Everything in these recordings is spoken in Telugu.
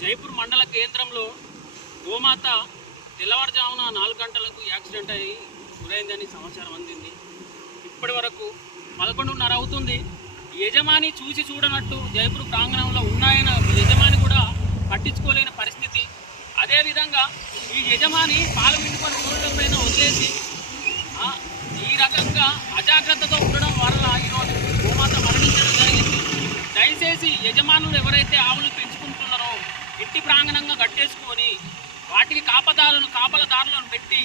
జైపూర్ మండల కేంద్రంలో గోమాత తెల్లవారుజామున 4 గంటలకు యాక్సిడెంట్ అయ్యి గురైందని సమాచారం అందింది. ఇప్పటి వరకు 11:30 అవుతుంది. యజమాని చూసి చూడనట్టు జైపూర్ ప్రాంగణంలో ఉన్నాయన యజమాని కూడా పట్టించుకోలేని పరిస్థితి. అదేవిధంగా ఈ యజమాని పాలు పిండుకొని రోడ్ల పైన వదిలేసి ఈ రకంగా అజాగ్రత్తతో ఉండడం వల్ల ఈరోజు గోమాత మరణించడం జరిగింది. దయచేసి యజమానులు ఎవరైతే ఆవులు పెంచుకుంటున్నారో ఇంటి ప్రాంగణంగా కట్టేసుకొని వాటికి కాపలదారులను పెట్టి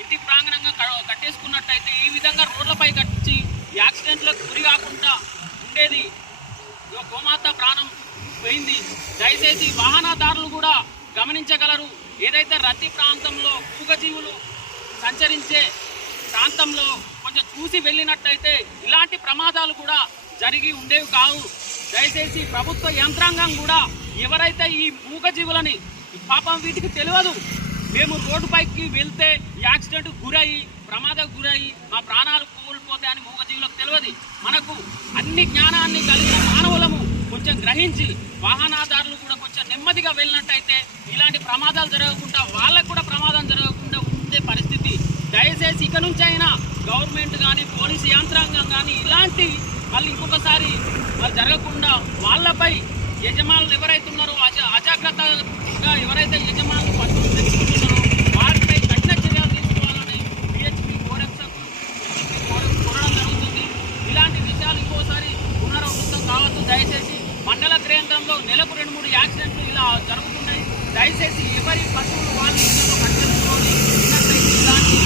ఇంటి ప్రాంగణంగా కట్టేసుకున్నట్టయితే ఈ విధంగా రోడ్లపై కట్టి యాక్సిడెంట్లకు గురి కాకుండా ఉండేది. గోమాత ప్రాణం పోయింది. దయచేసి వాహనదారులు కూడా గమనించగలరు. ఏదైతే రద్దీ ప్రాంతంలో మూగజీవులు సంచరించే ప్రాంతంలో కొంచెం చూసి వెళ్ళినట్టయితే ఇలాంటి ప్రమాదాలు కూడా జరిగి ఉండేవి కావు. దయచేసి ప్రభుత్వ యంత్రాంగం కూడా ఎవరైతే ఈ మూగజీవులని పాపం వీటికి తెలియదు, మేము రోడ్డుపైకి వెళ్తే యాక్సిడెంట్ గురయ్యి ప్రమాదం గురయ్యి మా ప్రాణాలు కోల్పోతాయని మూగజీవులకు తెలియదు. మనకు అన్ని జ్ఞానాన్ని కలిగిన మానవులము కొంచెం గ్రహించి వాహనదారులు కూడా కొంచెం నెమ్మదిగా వెళ్ళినట్టయితే ఇలాంటి ప్రమాదాలు జరగకుండా వాళ్ళకు కూడా ప్రమాదం జరగకుండా ఉండే పరిస్థితి. దయచేసి ఇక నుంచి అయినా గవర్నమెంట్ కానీ పోలీసు యంత్రాంగం కానీ ఇలాంటి వాళ్ళు ఇంకొకసారి వాళ్ళు జరగకుండా వాళ్ళపై యజమానులు ఎవరైతే ఉన్నారో అజాగ్రత్తగా ఎవరైతే యజమానులు పశువులు తెచ్చుకుంటున్నారో వారిపై కఠిన చర్యలు తీసుకోవాలని BHP కోరడం జరుగుతుంది. ఇలాంటి విషయాలు ఇంకోసారి పునరావృతం కావద్దు. దయచేసి మండల కేంద్రంలో నెలకు 2-3 యాక్సిడెంట్లు ఇలా జరుగుతున్నాయి. దయచేసి ఎవరి పశువులు వాళ్ళు కట్టెలుకొని ఉన్నట్లయితే ఇలాంటి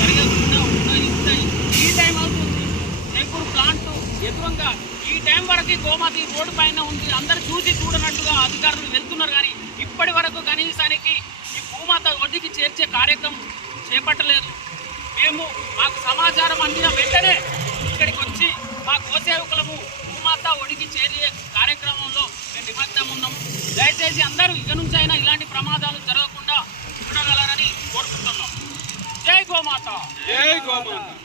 జరగకుండా ఉంటాయి. ఈ టైం అవుతుంది, జైపూర్ ప్లాంట్ ఎదురుగా ఈ టైం వరకు గోమాత రోడ్డు పైన ఉంది. అందరూ చూసి చూడనట్టుగా అధికారులు వెళ్తున్నారు, కానీ ఇప్పటి వరకు కనీసానికి ఈ గోమాత ఒడ్డుకి చేర్చే కార్యక్రమం చేపట్టలేదు. మేము మాకు సమాచారం అందిన వెంటనే ఇక్కడికి వచ్చి మా గోసేవకులము గోమాత ఒడికి చేరే కార్యక్రమంలో మేము నిమగ్నం ఉన్నాము. దయచేసి అందరూ ఇక నుంచి అయినా ఇలాంటి ప్రమాదాలు జరగకుండా చూడగలరని కోరుకుంటున్నాం. జై గోమాత. జై గోమాత.